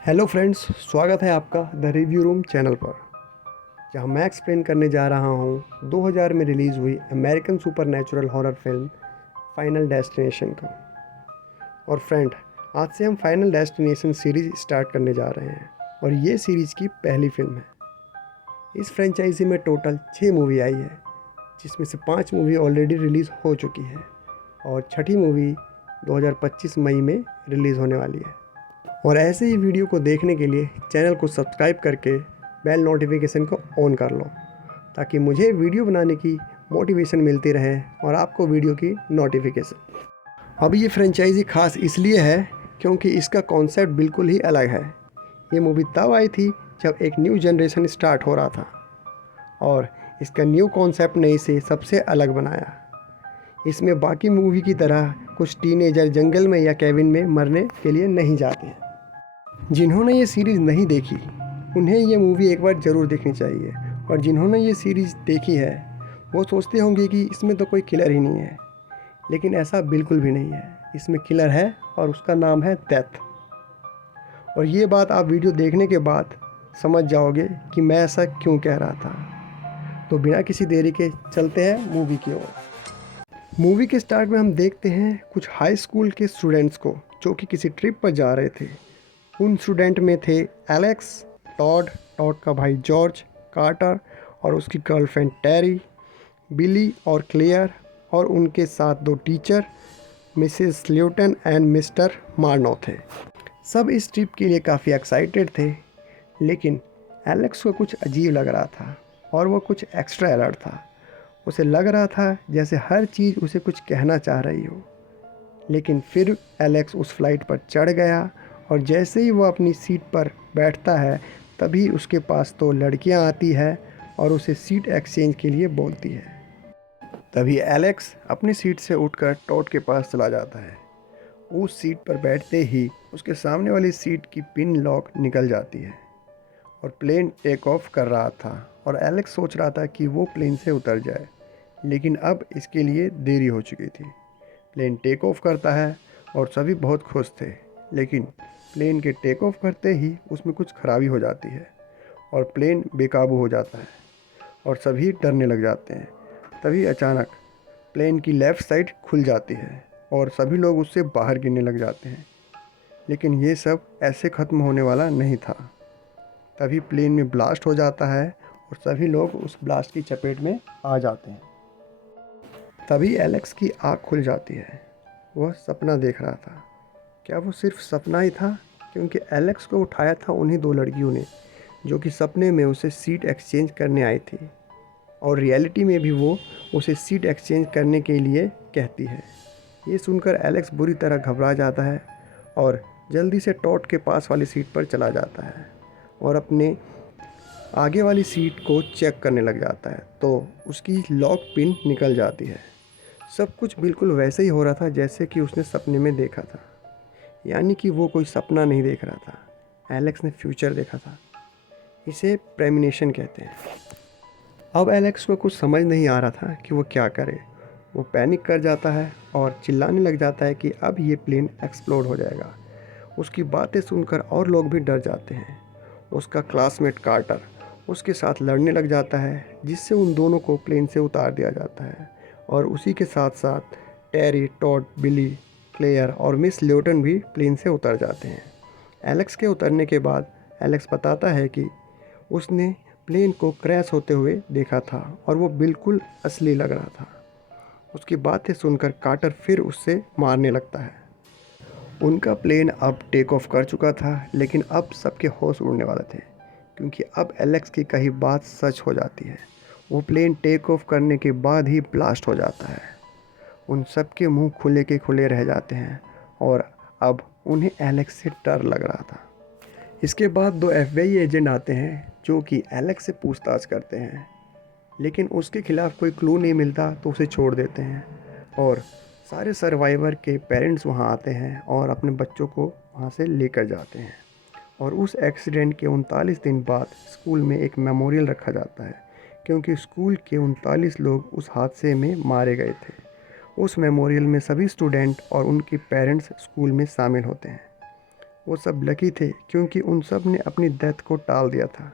Hello friends, स्वागत है आपका द रिव्यू रूम चैनल पर, जहां मैं एक्सप्लेन करने जा रहा हूं 2000 में रिलीज़ हुई American supernatural horror film final destination को। और फ्रेंड, आज से हम फाइनल डेस्टिनेशन सीरीज़ स्टार्ट करने जा रहे हैं और ये सीरीज़ की पहली फिल्म है। इस फ्रेंचाइजी में टोटल 6 मूवी आई है, जिसमें से 5 मूवी ऑलरेडी रिलीज़ हो चुकी है और छठी मूवी 2025 मई में रिलीज़ होने वाली है। और ऐसे ही वीडियो को देखने के लिए चैनल को सब्सक्राइब करके बेल नोटिफिकेशन को ऑन कर लो, ताकि मुझे वीडियो बनाने की मोटिवेशन मिलती रहे और आपको वीडियो की नोटिफिकेशन। अब ये फ्रेंचाइजी खास इसलिए है क्योंकि इसका कॉन्सेप्ट बिल्कुल ही अलग है। ये मूवी तब आई थी जब एक न्यू जनरेशन स्टार्ट हो रहा था और इसका न्यू कॉन्सेप्ट ने इसे सबसे अलग बनाया। इसमें बाकी मूवी की तरह कुछ टीनेजर जंगल में या कैबिन में मरने के लिए नहीं जाते हैं। जिन्होंने ये सीरीज़ नहीं देखी उन्हें ये मूवी एक बार ज़रूर देखनी चाहिए, और जिन्होंने ये सीरीज़ देखी है वो सोचते होंगे कि इसमें तो कोई किलर ही नहीं है, लेकिन ऐसा बिल्कुल भी नहीं है। इसमें किलर है और उसका नाम है डेथ। और ये बात आप वीडियो देखने के बाद समझ जाओगे कि मैं ऐसा क्यों कह रहा था। तो बिना किसी देरी के चलते हैं मूवी की ओर। मूवी के स्टार्ट में हम देखते हैं कुछ हाई स्कूल के स्टूडेंट्स को जो कि किसी ट्रिप पर जा रहे थे। उन स्टूडेंट में थे एलेक्स, टॉड, टॉड का भाई जॉर्ज, कार्टर और उसकी गर्लफ्रेंड टेरी, बिली और क्लेयर, और उनके साथ 2 teacher, Mrs Luton and mister Marno थे। सब इस ट्रिप के लिए काफ़ी एक्साइटेड थे, लेकिन एलेक्स को कुछ अजीब लग रहा था और वो कुछ एक्स्ट्रा अलर्ट था। उसे लग रहा था जैसे हर चीज़ उसे कुछ कहना चाह रही हो। लेकिन फिर एलेक्स उस फ्लाइट पर चढ़ गया और जैसे ही वो अपनी सीट पर बैठता है तभी उसके पास 2 लड़कियां आती है और उसे सीट एक्सचेंज के लिए बोलती है। तभी एलेक्स अपनी सीट से उठकर टॉड के पास चला जाता है। उस सीट पर बैठते ही उसके सामने वाली सीट की पिन लॉक निकल जाती है और प्लेन टेक ऑफ कर रहा था, और एलेक्स सोच रहा था कि वो प्लेन से उतर जाए, लेकिन अब इसके लिए देरी हो चुकी थी। प्लेन टेक ऑफ करता है और सभी बहुत खुश थे, लेकिन प्लेन के टेक ऑफ करते ही उसमें कुछ खराबी हो जाती है और प्लेन बेकाबू हो जाता है और सभी डरने लग जाते हैं। तभी अचानक प्लेन की लेफ़्ट साइड खुल जाती है और सभी लोग उससे बाहर गिरने लग जाते हैं, लेकिन ये सब ऐसे ख़त्म होने वाला नहीं था। तभी प्लेन में ब्लास्ट हो जाता है और सभी लोग उस ब्लास्ट की चपेट में आ जाते हैं। तभी एलेक्स की आँख खुल जाती है। वह सपना देख रहा था। क्या वो सिर्फ सपना ही था? क्योंकि एलेक्स को उठाया था उन्हीं 2 लड़कियों ने जो कि सपने में उसे सीट एक्सचेंज करने आई थी, और रियलिटी में भी वो उसे सीट एक्सचेंज करने के लिए कहती है। ये सुनकर एलेक्स बुरी तरह घबरा जाता है और जल्दी से टॉड के पास वाली सीट पर चला जाता है और अपने आगे वाली सीट को चेक करने लग जाता है, तो उसकी लॉक पिन निकल जाती है। सब कुछ बिल्कुल वैसे ही हो रहा था जैसे कि उसने सपने में देखा था, यानी कि वो कोई सपना नहीं देख रहा था। एलेक्स ने फ्यूचर देखा था। इसे प्रेमिनेशन कहते हैं। अब एलेक्स को कुछ समझ नहीं आ रहा था कि वो क्या करे। वो पैनिक कर जाता है और चिल्लाने लग जाता है कि अब ये प्लेन एक्सप्लोड हो जाएगा। उसकी बातें सुनकर और लोग भी डर जाते हैं। उसका क्लासमेट कार्टर उसके साथ लड़ने लग जाता है, जिससे उन दोनों को प्लेन से उतार दिया जाता है, और उसी के साथ साथ टेरी, टॉड, बिली, क्लेयर और मिस ल्यूटन भी प्लेन से उतर जाते हैं। एलेक्स के उतरने के बाद एलेक्स बताता है कि उसने प्लेन को क्रैश होते हुए देखा था और वो बिल्कुल असली लग रहा था। उसकी बातें सुनकर कार्टर फिर उससे मारने लगता है। उनका प्लेन अब टेक ऑफ कर चुका था, लेकिन अब सबके होश उड़ने वाले थे, क्योंकि अब एलेक्स की कही बात सच हो जाती है। वो प्लेन टेक ऑफ करने के बाद ही ब्लास्ट हो जाता है। उन सब के मुंह खुले के खुले रह जाते हैं और अब उन्हें एलेक्स से डर लग रहा था। इसके बाद 2 FBI एजेंट आते हैं जो कि एलेक्स से पूछताछ करते हैं, लेकिन उसके खिलाफ़ कोई क्लू नहीं मिलता तो उसे छोड़ देते हैं। और सारे सर्वाइवर के पेरेंट्स वहाँ आते हैं और अपने बच्चों को वहाँ से लेकर जाते हैं। और उस एक्सीडेंट के 39 दिन बाद स्कूल में एक मेमोरियल रखा जाता है, क्योंकि स्कूल के 39 लोग उस हादसे में मारे गए थे। उस मेमोरियल में सभी स्टूडेंट और उनके पेरेंट्स स्कूल में शामिल होते हैं। वो सब लकी थे क्योंकि उन सब ने अपनी डेथ को टाल दिया था,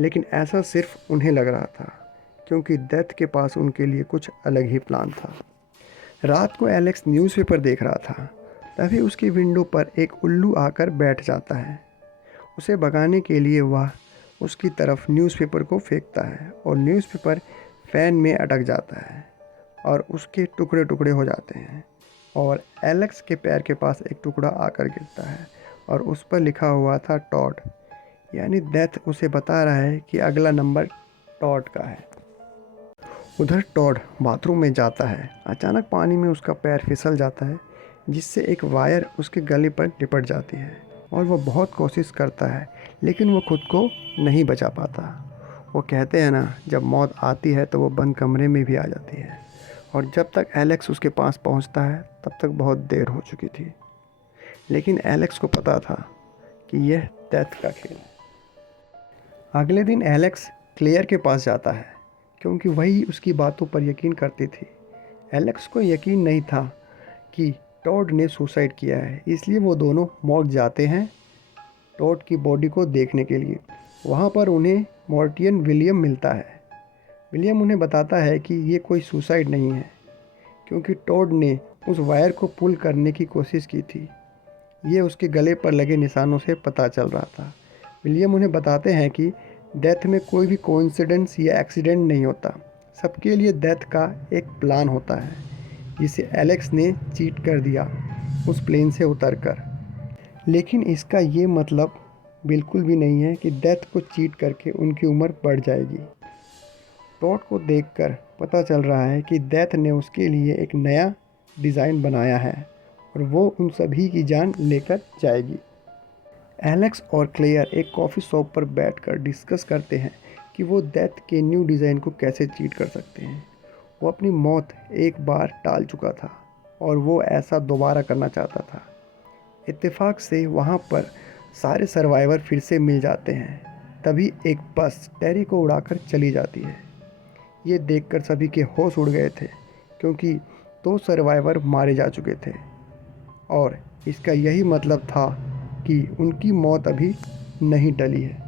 लेकिन ऐसा सिर्फ उन्हें लग रहा था क्योंकि डेथ के पास उनके लिए कुछ अलग ही प्लान था। रात को एलेक्स न्यूज़पेपर देख रहा था, तभी उसकी विंडो पर एक उल्लू आकर बैठ जाता है। उसे भगाने के लिए वह उसकी तरफ न्यूज़पेपर को फेंकता है और न्यूज़पेपर फ़ैन में अटक जाता है और उसके टुकड़े टुकड़े हो जाते हैं और एलेक्स के पैर के पास एक टुकड़ा आकर गिरता है और उस पर लिखा हुआ था टॉड, यानी डेथ उसे बता रहा है कि अगला नंबर टॉड का है। उधर टॉड बाथरूम में जाता है। अचानक पानी में उसका पैर फिसल जाता है, जिससे एक वायर उसके गले पर लिपट जाती है और वह बहुत कोशिश करता है, लेकिन वो खुद को नहीं बचा पाता। वो कहते हैं ना, जब मौत आती है तो वो बंद कमरे में भी आ जाती है, और जब तक एलेक्स उसके पास पहुंचता है तब तक बहुत देर हो चुकी थी। लेकिन एलेक्स को पता था कि यह डेथ का खेल है। अगले दिन एलेक्स क्लेयर के पास जाता है क्योंकि वही उसकी बातों पर यकीन करती थी। एलेक्स को यकीन नहीं था कि टॉड ने सुसाइड किया है, इसलिए वो दोनों मॉर्ग जाते हैं टॉड की बॉडी को देखने के लिए। वहाँ पर उन्हें मॉर्टियन विलियम मिलता है। विलियम उन्हें बताता है कि ये कोई सुसाइड नहीं है क्योंकि टॉड ने उस वायर को पुल करने की कोशिश की थी। ये उसके गले पर लगे निशानों से पता चल रहा था। विलियम उन्हें बताते हैं कि डेथ में कोई भी कोइंसिडेंस या एक्सीडेंट नहीं होता, सबके लिए डेथ का एक प्लान होता है, जिसे एलेक्स ने चीट कर दिया उस प्लेन से उतरकर। लेकिन इसका ये मतलब बिल्कुल भी नहीं है कि डेथ को चीट करके उनकी उम्र बढ़ जाएगी। टॉड को देखकर पता चल रहा है कि डेथ ने उसके लिए एक नया डिज़ाइन बनाया है और वो उन सभी की जान लेकर जाएगी। एलेक्स और क्लेयर एक कॉफ़ी शॉप पर बैठकर डिस्कस करते हैं कि वो डेथ के न्यू डिज़ाइन को कैसे चीट कर सकते हैं। वो अपनी मौत एक बार टाल चुका था और वो ऐसा दोबारा करना चाहता था। इत्तेफाक से वहाँ पर सारे सर्वाइवर फिर से मिल जाते हैं। तभी एक बस टेरी को उड़ाकर चली जाती है। ये देखकर सभी के होश उड़ गए थे क्योंकि 2 सर्वाइवर मारे जा चुके थे और इसका यही मतलब था कि उनकी मौत अभी नहीं टली है।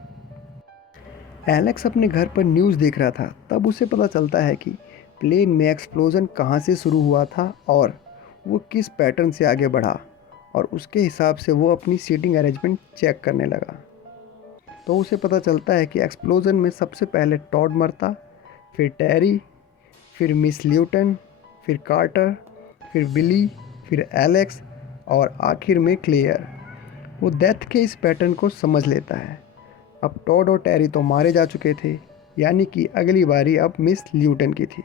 एलेक्स अपने घर पर न्यूज़ देख रहा था, तब उसे पता चलता है कि प्लेन में एक्सप्लोजन कहाँ से शुरू हुआ था और वो किस पैटर्न से आगे बढ़ा, और उसके हिसाब से वो अपनी सीटिंग अरेंजमेंट चेक करने लगा। तो उसे पता चलता है कि एक्सप्लोजन में सबसे पहले टॉड मरता, फिर टेरी, फिर मिस ल्यूटन, फिर कार्टर, फिर बिली, फिर एलेक्स और आखिर में क्लेयर। वो डेथ के इस पैटर्न को समझ लेता है। अब टॉड और टेरी तो मारे जा चुके थे, यानी कि अगली बारी अब मिस ल्यूटन की थी।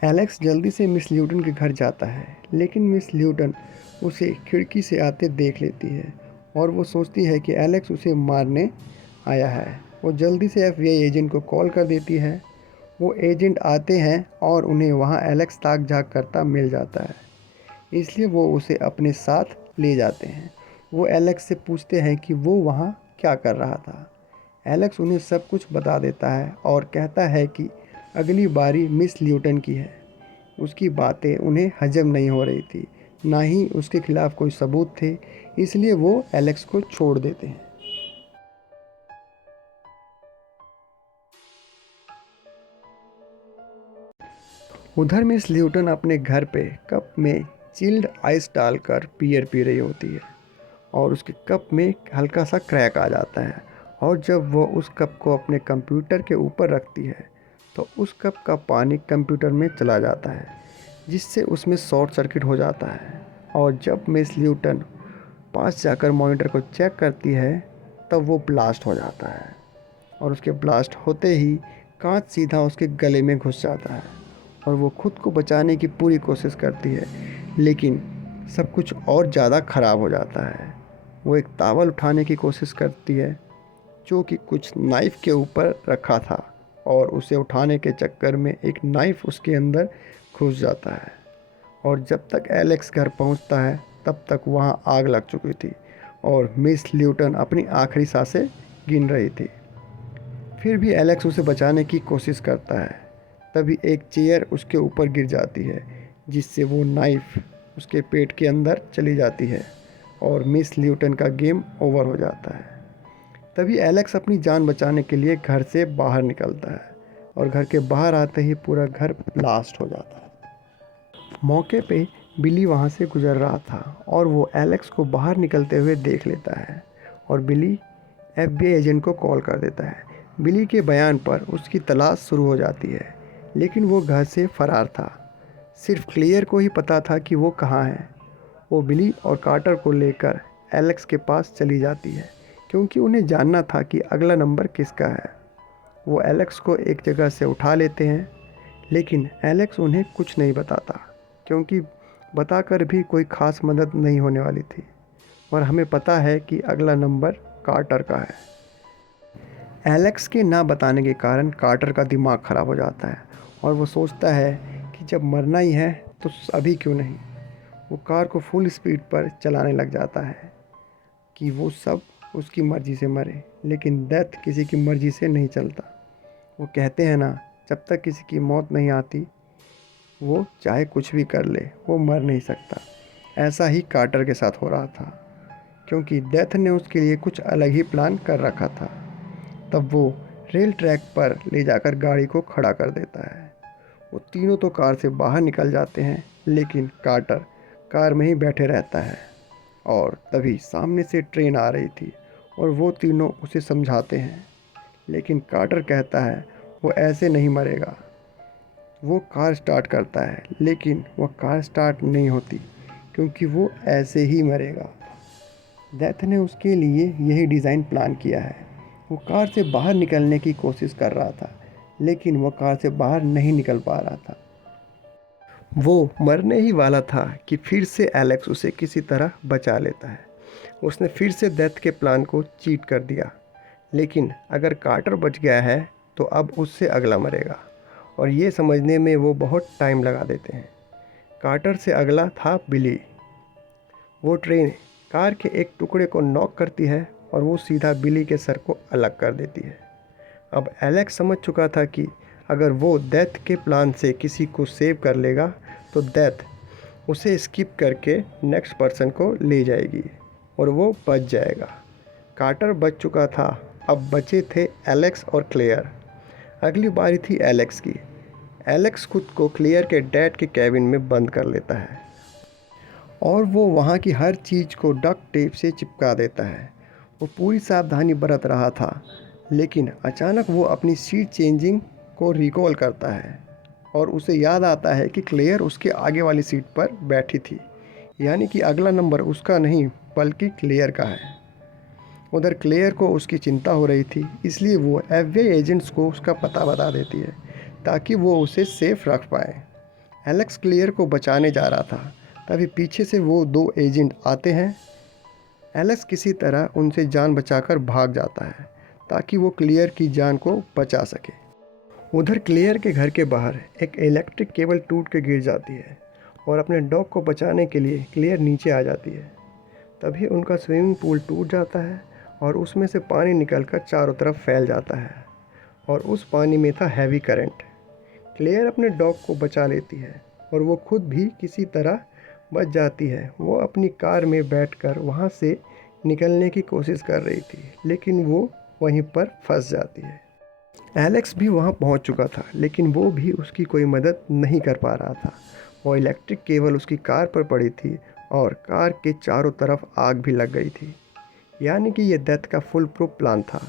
एलेक्स जल्दी से मिस ल्यूटन के घर जाता है, लेकिन मिस ल्यूटन उसे खिड़की से आते देख लेती है और वो सोचती है कि एलेक्स उसे मारने आया है। वो जल्दी से FBI एजेंट को कॉल कर देती है। वो एजेंट आते हैं और उन्हें वहाँ एलेक्स ताक झाँक करता मिल जाता है, इसलिए वो उसे अपने साथ ले जाते हैं। वो एलेक्स से पूछते हैं कि वो वहाँ क्या कर रहा था। एलेक्स उन्हें सब कुछ बता देता है और कहता है कि अगली बारी मिस ल्यूटन की है। उसकी बातें उन्हें हजम नहीं हो रही थी, ना ही उसके खिलाफ़ कोई सबूत थे, इसलिए वो एलेक्स को छोड़ देते हैं। उधर मिस ल्यूटन अपने घर पे कप में चिल्ड आइस डालकर बियर पी रही होती है और उसके कप में हल्का सा क्रैक आ जाता है, और जब वो उस कप को अपने कंप्यूटर के ऊपर रखती है तो उस कप का पानी कंप्यूटर में चला जाता है, जिससे उसमें शॉर्ट सर्किट हो जाता है। और जब मिस ल्यूटन पास जाकर मॉनिटर को चेक करती है तब वो ब्लास्ट हो जाता है, और उसके ब्लास्ट होते ही कांच सीधा उसके गले में घुस जाता है और वो खुद को बचाने की पूरी कोशिश करती है, लेकिन सब कुछ और ज़्यादा ख़राब हो जाता है। वो एक तावल उठाने की कोशिश करती है जो कि कुछ नाइफ़ के ऊपर रखा था, और उसे उठाने के चक्कर में एक नाइफ़ उसके अंदर घुस जाता है। और जब तक एलेक्स घर पहुंचता है तब तक वहां आग लग चुकी थी और मिस ल्यूटन अपनी आखिरी सांसें गिन रही थी। फिर भी एलेक्स उसे बचाने की कोशिश करता है। तभी एक चेयर उसके ऊपर गिर जाती है, जिससे वो नाइफ़ उसके पेट के अंदर चली जाती है और मिस ल्यूटन का गेम ओवर हो जाता है। तभी एलेक्स अपनी जान बचाने के लिए घर से बाहर निकलता है और घर के बाहर आते ही पूरा घर ब्लास्ट हो जाता है। मौके पे बिली वहाँ से गुजर रहा था और वो एलेक्स को बाहर निकलते हुए देख लेता है और बिली FBI एजेंट को कॉल कर देता है। बिली के बयान पर उसकी तलाश शुरू हो जाती है, लेकिन वो घर से फरार था। सिर्फ क्लियर को ही पता था कि वो कहाँ है। वो बिली और कार्टर को लेकर एलेक्स के पास चली जाती है, क्योंकि उन्हें जानना था कि अगला नंबर किसका है। वो एलेक्स को एक जगह से उठा लेते हैं, लेकिन एलेक्स उन्हें कुछ नहीं बताता, क्योंकि बताकर भी कोई ख़ास मदद नहीं होने वाली थी। और हमें पता है कि अगला नंबर कार्टर का है। एलेक्स के ना बताने के कारण कार्टर का दिमाग ख़राब हो जाता है और वो सोचता है कि जब मरना ही है तो अभी क्यों नहीं। वो कार को फुल स्पीड पर चलाने लग जाता है कि वो सब उसकी मर्ज़ी से मरे, लेकिन डेथ किसी की मर्ज़ी से नहीं चलता। वो कहते हैं ना, जब तक किसी की मौत नहीं आती वो चाहे कुछ भी कर ले, वो मर नहीं सकता। ऐसा ही कार्टर के साथ हो रहा था, क्योंकि डेथ ने उसके लिए कुछ अलग ही प्लान कर रखा था। तब वो रेल ट्रैक पर ले जाकर गाड़ी को खड़ा कर देता है। वो तीनों तो कार से बाहर निकल जाते हैं, लेकिन कार्टर कार में ही बैठे रहता है। और तभी सामने से ट्रेन आ रही थी और वो तीनों उसे समझाते हैं, लेकिन कार्टर कहता है वो ऐसे नहीं मरेगा। वो कार स्टार्ट करता है, लेकिन वो कार स्टार्ट नहीं होती, क्योंकि वो ऐसे ही मरेगा। डेथ ने उसके लिए यही डिज़ाइन प्लान किया है। वो कार से बाहर निकलने की कोशिश कर रहा था, लेकिन वो कार से बाहर नहीं निकल पा रहा था। वो मरने ही वाला था कि फिर से एलेक्स उसे किसी तरह बचा लेता है। उसने फिर से डेथ के प्लान को चीट कर दिया, लेकिन अगर कार्टर बच गया है तो अब उससे अगला मरेगा, और ये समझने में वो बहुत टाइम लगा देते हैं। कार्टर से अगला था बिली। वो ट्रेन कार के एक टुकड़े को नॉक करती है और वो सीधा बिली के सर को अलग कर देती है। अब एलेक्स समझ चुका था कि अगर वो डेथ के प्लान से किसी को सेव कर लेगा तो डेथ उसे स्किप करके नेक्स्ट पर्सन को ले जाएगी और वो बच जाएगा। कार्टर बच चुका था, अब बचे थे एलेक्स और क्लेयर। अगली बारी थी एलेक्स की। एलेक्स खुद को क्लेयर के डैड के कैबिन में बंद कर लेता है और वो वहाँ की हर चीज़ को डक्ट टेप से चिपका देता है। वो पूरी सावधानी बरत रहा था, लेकिन अचानक वो अपनी सीट चेंजिंग को रिकॉल करता है और उसे याद आता है कि क्लेयर उसके आगे वाली सीट पर बैठी थी, यानी कि अगला नंबर उसका नहीं बल्कि क्लेयर का है। उधर क्लेयर को उसकी चिंता हो रही थी, इसलिए वो FBI एजेंट्स को उसका पता बता देती है ताकि वो उसे सेफ रख पाए। एलेक्स क्लेयर को बचाने जा रहा था, तभी पीछे से वो दो एजेंट आते हैं। एलेक्स किसी तरह उनसे जान बचाकर भाग जाता है ताकि वो क्लेयर की जान को बचा सके। उधर क्लेयर के घर के बाहर एक इलेक्ट्रिक केबल टूट के गिर जाती है और अपने डॉग को बचाने के लिए क्लेयर नीचे आ जाती है। तभी उनका स्विमिंग पूल टूट जाता है और उसमें से पानी निकलकर चारों तरफ फैल जाता है और उस पानी में था हैवी करंट। क्लेयर अपने डॉग को बचा लेती है और वो खुद भी किसी तरह बच जाती है। वो अपनी कार में बैठकर वहाँ से निकलने की कोशिश कर रही थी, लेकिन वो वहीं पर फंस जाती है। एलेक्स भी वहाँ पहुँच चुका था, लेकिन वो भी उसकी कोई मदद नहीं कर पा रहा था। वो इलेक्ट्रिक केबल उसकी कार पर पड़ी थी और कार के चारों तरफ आग भी लग गई थी, यानी कि ये डेथ का फुल प्रूफ प्लान था।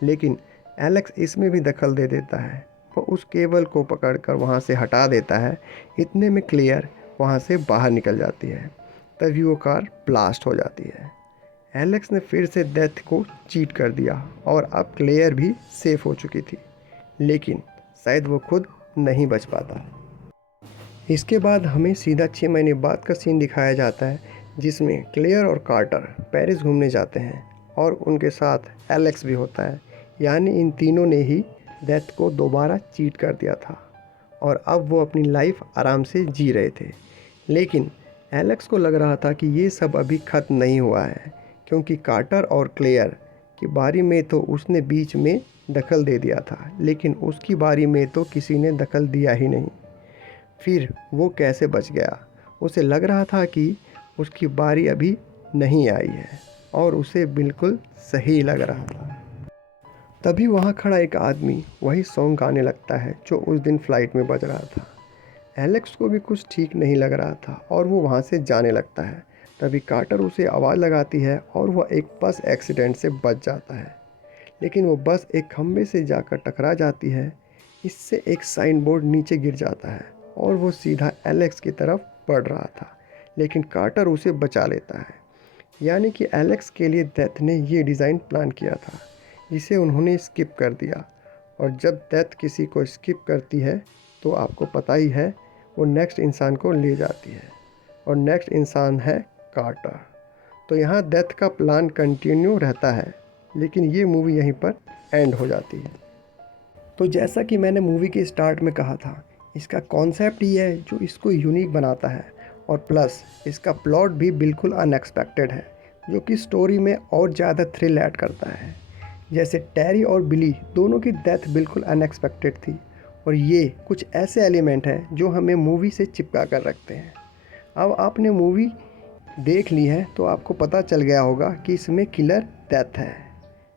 लेकिन एलेक्स इसमें भी दखल दे देता है। वो उस केबल को पकड़कर वहाँ से हटा देता है। इतने में क्लियर वहाँ से बाहर निकल जाती है। तभी वो कार ब्लास्ट हो जाती है। एलेक्स ने फिर से डेथ को चीट कर दिया और अब क्लेयर भी सेफ हो चुकी थी, लेकिन शायद वो खुद नहीं बच पाता। इसके बाद हमें सीधा 6 महीने बाद का सीन दिखाया जाता है, जिसमें क्लेयर और कार्टर पेरिस घूमने जाते हैं और उनके साथ एलेक्स भी होता है। यानी इन तीनों ने ही डेथ को दोबारा चीट कर दिया था और अब वो अपनी लाइफ आराम से जी रहे थे। लेकिन एलेक्स को लग रहा था कि ये सब अभी ख़त्म नहीं हुआ है, क्योंकि कार्टर और क्लेयर की बारी में तो उसने बीच में दखल दे दिया था, लेकिन उसकी बारी में तो किसी ने दखल दिया ही नहीं। फिर वो कैसे बच गया? उसे लग रहा था कि उसकी बारी अभी नहीं आई है और उसे बिल्कुल सही लग रहा था। तभी वहाँ खड़ा एक आदमी वही सॉन्ग गाने लगता है जो उस दिन फ्लाइट में बज रहा था। एलेक्स को भी कुछ ठीक नहीं लग रहा था और वो वहाँ से जाने लगता है। तभी कार्टर उसे आवाज़ लगाती है और वह एक बस एक्सीडेंट से बच जाता है, लेकिन वो बस एक खंभे से जाकर टकरा जाती है। इससे एक साइन बोर्ड नीचे गिर जाता है और वो सीधा एलेक्स की तरफ बढ़ रहा था, लेकिन कार्टर उसे बचा लेता है। यानी कि एलेक्स के लिए डेथ ने ये डिज़ाइन प्लान किया था, जिसे उन्होंने स्किप कर दिया। और जब डेथ किसी को स्किप करती है तो आपको पता ही है वो नेक्स्ट इंसान को ले जाती है, और नेक्स्ट इंसान है कार्टर। तो यहाँ डेथ का प्लान कंटिन्यू रहता है, लेकिन ये मूवी यहीं पर एंड हो जाती है। तो जैसा कि मैंने मूवी के स्टार्ट में कहा था, इसका कॉन्सेप्ट ही है जो इसको यूनिक बनाता है, और प्लस इसका प्लॉट भी बिल्कुल अनएक्सपेक्टेड है, जो कि स्टोरी में और ज़्यादा थ्रिल ऐड करता है। जैसे टेरी और बिली दोनों की डेथ बिल्कुल अनएक्सपेक्टेड थी, और ये कुछ ऐसे एलिमेंट हैं जो हमें मूवी से चिपका कर रखते हैं। अब आपने मूवी देख ली है तो आपको पता चल गया होगा कि इसमें किलर डेथ है।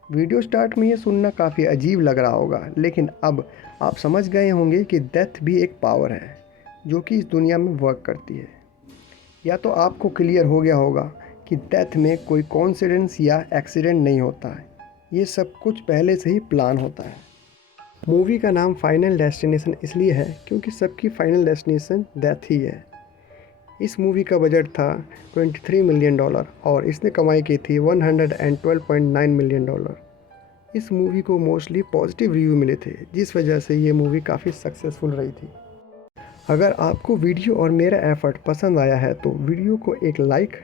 वीडियो स्टार्ट में ये सुनना काफ़ी अजीब लग रहा होगा, लेकिन अब आप समझ गए होंगे कि डेथ भी एक पावर है जो कि इस दुनिया में वर्क करती है। या तो आपको क्लियर हो गया होगा कि डेथ में कोई कोइंसिडेंस या एक्सीडेंट नहीं होता है, ये सब कुछ पहले से ही प्लान होता है। मूवी का नाम फाइनल डेस्टिनेशन इसलिए है क्योंकि सबकी फाइनल डेस्टिनेशन डेथ ही है। इस मूवी का बजट था $23 मिलियन और इसने कमाई की थी $112.9 मिलियन। इस मूवी को मोस्टली पॉजिटिव रिव्यू मिले थे, जिस वजह से ये मूवी काफ़ी सक्सेसफुल रही थी। अगर आपको वीडियो और मेरा एफर्ट पसंद आया है तो वीडियो को एक लाइक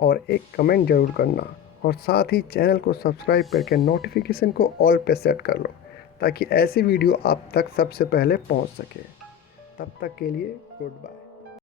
और एक कमेंट ज़रूर करना, और साथ ही चैनल को सब्सक्राइब करके नोटिफिकेशन को ऑल पे सेट कर लो, ताकि ऐसी वीडियो आप तक सबसे पहले पहुंच सके। तब तक के लिए गुड बाय।